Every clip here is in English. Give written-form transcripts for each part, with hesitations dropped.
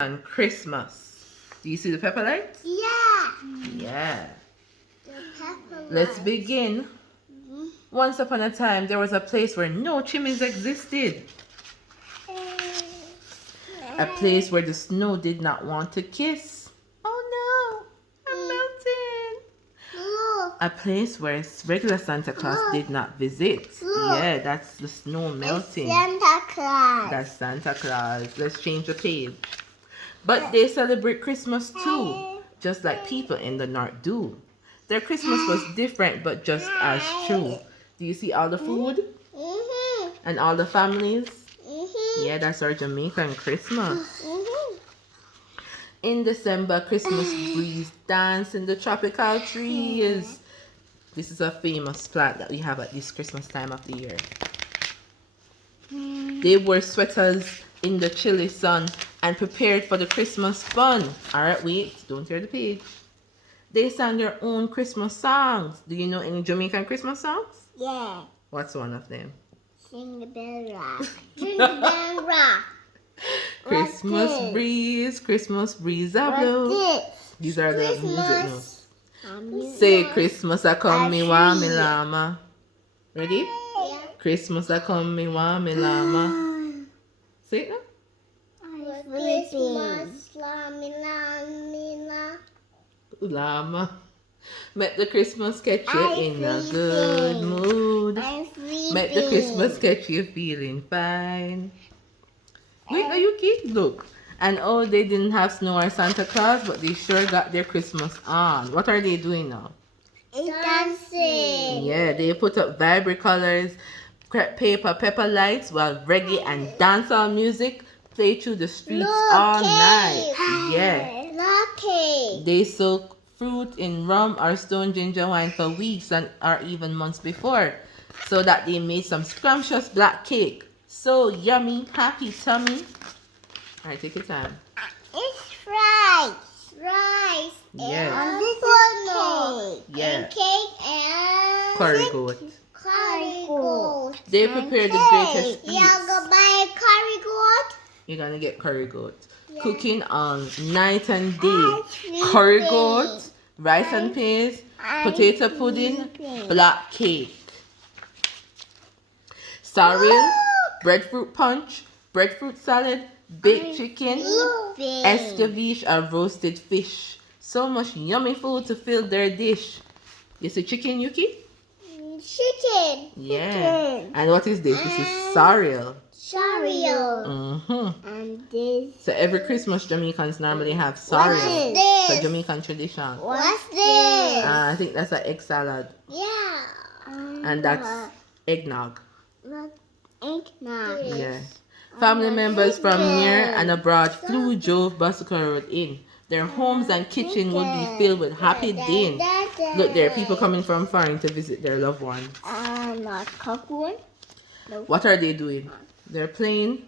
And Christmas. Do you see the pepper lights? Yeah. Yeah. The pepper Let's lights. begin. Once upon a time, there was a place where no chimneys existed. A place where the snow did not want to kiss. Oh no, I'm melting. Look. A place where regular Santa Claus did not visit. Look. Yeah, that's the snow melting. Santa Claus. That's Santa Claus. Let's change the page. But they celebrate Christmas too, just like people in the north do. Their Christmas was different, but just as true. Do you see all the food? And all the families? Yeah, that's our Jamaican Christmas. In December, Christmas breeze dance in the tropical trees. This is a famous plant that we have at this Christmas time of the year. They wore sweaters in the chilly sun and prepared for the Christmas fun. Alright, wait, don't tear the page. They sang their own Christmas songs. Do you know any Jamaican Christmas songs? Yeah. What's one of them? Jingle bell rock. Jingle bell rock. Christmas breeze a blow. What's These are the music notes. this? Say Christmas a come, me want me llama. Ready? Yeah. Christmas a come, me want me llama. Say it now. Christmas, lamina. Llama. Make the Christmas catch you I'm in a sleeping. good mood. I'm sleeping. Make the Christmas catch you feeling fine. Wait, now you keep look. And oh, they didn't have snow or Santa Claus, but they sure got their Christmas on. What are they doing now? Dancing. Yeah, they put up vibrant colors, crepe paper, pepper lights, while reggae and dancehall music play through the streets all night. Yeah. Lucky. They soak fruit in rum or stone ginger wine for weeks and or even months before, so that they made some scrumptious black cake. So yummy, happy tummy. Alright, take your time. It's rice. Rice. Yes. And cake. Yeah. And cake and Curry goat. curry goat. They And prepare the cake. greatest You feast. go buy a curry goat? You're gonna get curry goat. Yeah. Cooking on night and day. I'm sleeping. Curry goat, rice and peas, potato pudding, black cake. Sorrel, breadfruit punch, breadfruit salad, baked chicken, escabeche or roasted fish. So much yummy food to fill their dish. You see chicken, Yuki? Chicken. Yeah. And what is this? This is sorrel. Cereal. And this. So every Christmas, Jamaicans normally have sorrel. What is It's a this? Jamaican tradition. What's this? I think that's an egg salad. Yeah. And that's eggnog. Eggnog. Yeah. Family members from near and abroad flew drove Bicycle Road in. Their homes and kitchen would be filled with happy din. Look, there are people coming from foreign to visit their loved ones. Not cocoon. What are they doing? They're playing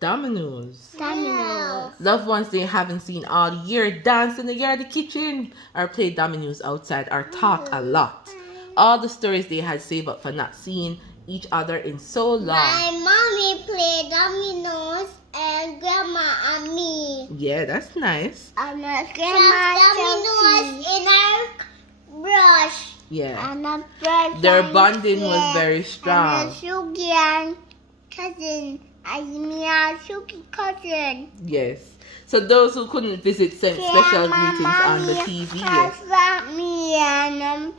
dominoes. Dominoes. Loved ones they haven't seen all year dance in the yard, the kitchen, or play dominoes outside, or talk a lot. All the stories they had saved up for not seeing each other in so long. My mommy played dominoes and grandma and me. Yeah, that's nice. And grandma dominoes in our brush. Yeah. And a brush. Their bonding was very strong. And a Sugi and cousin. And me and Sugi cousin. Yes. So those who couldn't visit sent special greetings on the TV. Yes. Me and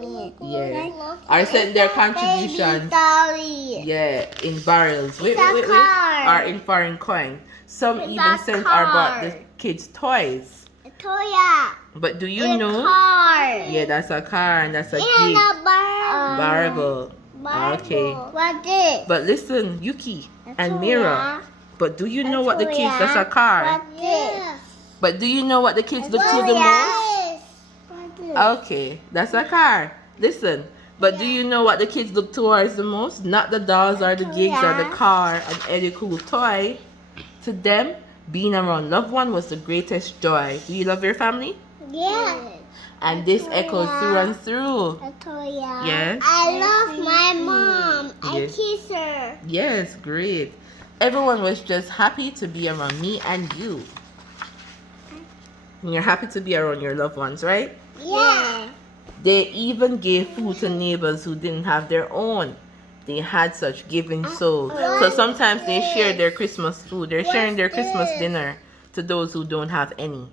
me. Yeah. Or sent their contributions. Yeah, in barrels. Wait. Or in foreign coin. Some It's even a sent or bought the card. kids toys. Toya. But do you know? Car. Yeah, that's a car and that's a And gig. a barrel. Bargle. Okay. What this? But listen, Yuki and Toya. Mira. But do you know what the kids? That's a car. What this? But do you know what the kids look to the most? What this? Okay, that's a car. Listen, but do you know what the kids look towards the most? Not the dolls or the gigs or the car and any cool toy. To them, being around loved one was the greatest joy. Do you love your family? Yeah. And this echoes through and through. Toya. Yes. I love my mom. I Yes. kiss her. Yes, great. Everyone was just happy to be around me and you. And you're happy to be around your loved ones, right? Yeah. They even gave food to neighbors who didn't have their own. They had such giving soul. So sometimes they share their Christmas food. They're sharing their Christmas dinner to those who don't have any.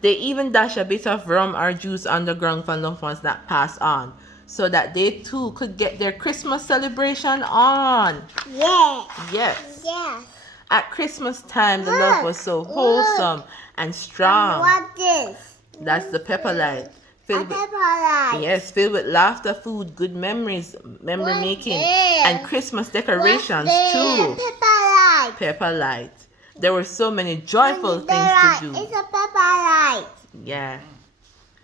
They even dash a bit of rum or juice on the ground for loved ones that pass on, so that they too could get their Christmas celebration on. Yeah. Yes. Yeah. At Christmas time, the love was so wholesome and strong. What this? That's the pepper light. A Filled with, pepper light. yes, filled with laughter, food, good memories, memory What's making, this? and Christmas decorations What's too. this? Pepper light. Pepper light. There were so many joyful things to do. It's a pepper light. Yeah.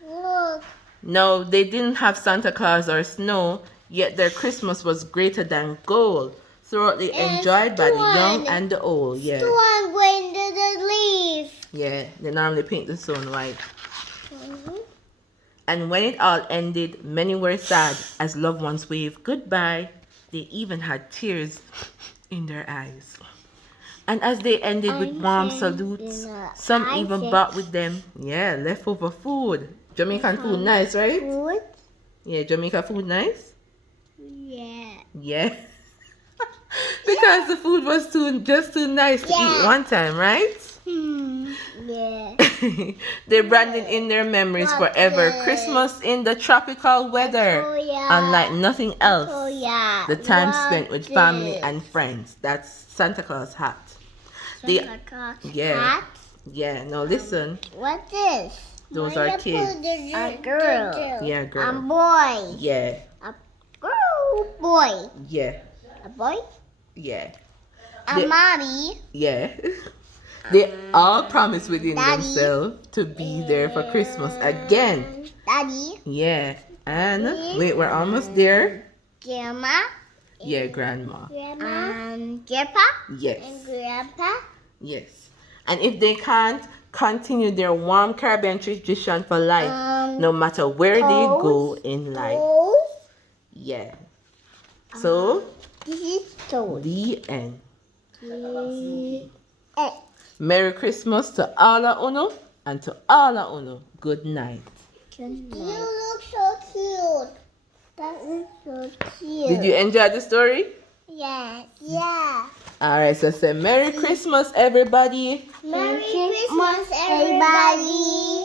Look. No, they didn't have Santa Claus or snow, yet their Christmas was greater than gold, thoroughly And enjoyed by the young storm. and the old. Yeah. Storm going to the leaf. Yeah, they normally paint the stone white. And when it all ended, many were sad as loved ones waved goodbye. They even had tears in their eyes. And as they ended with warm salutes, some even brought with them, yeah, leftover food. Jamaican food nice, right? Food? Yeah, Jamaica food nice? Yeah. Yeah. Because the food was just too nice to eat one time, right? Yeah. They're branded in their memories forever. Christmas in the tropical weather. Oh, yeah. Unlike nothing else. Oh, yeah. The time What spent with this? family and friends. That's Santa Claus hat. The- Santa Claus yeah. hat? Yeah, now listen. What's this? Those are kids. A girl. Yeah, A girl. boy. Yeah, A girl. Boy. yeah, A boy. yeah, A They- mommy. yeah. They all promise within Daddy. themselves to be there for Christmas again. Daddy. Yeah. And wait, we're almost there. Grandma. Yeah, grandma. Grandpa. Yes. And grandpa. Yes. And if they can't continue their warm Caribbean tradition for life, no matter where they go in life. Toast. Yeah. So, This is toast. the end. Eh. Merry Christmas to all of uno, and to all of uno, good night. You look so cute. That is so cute. Did you enjoy the story? Yeah. Yeah. Alright, so say Merry Christmas, everybody. Merry Christmas, everybody.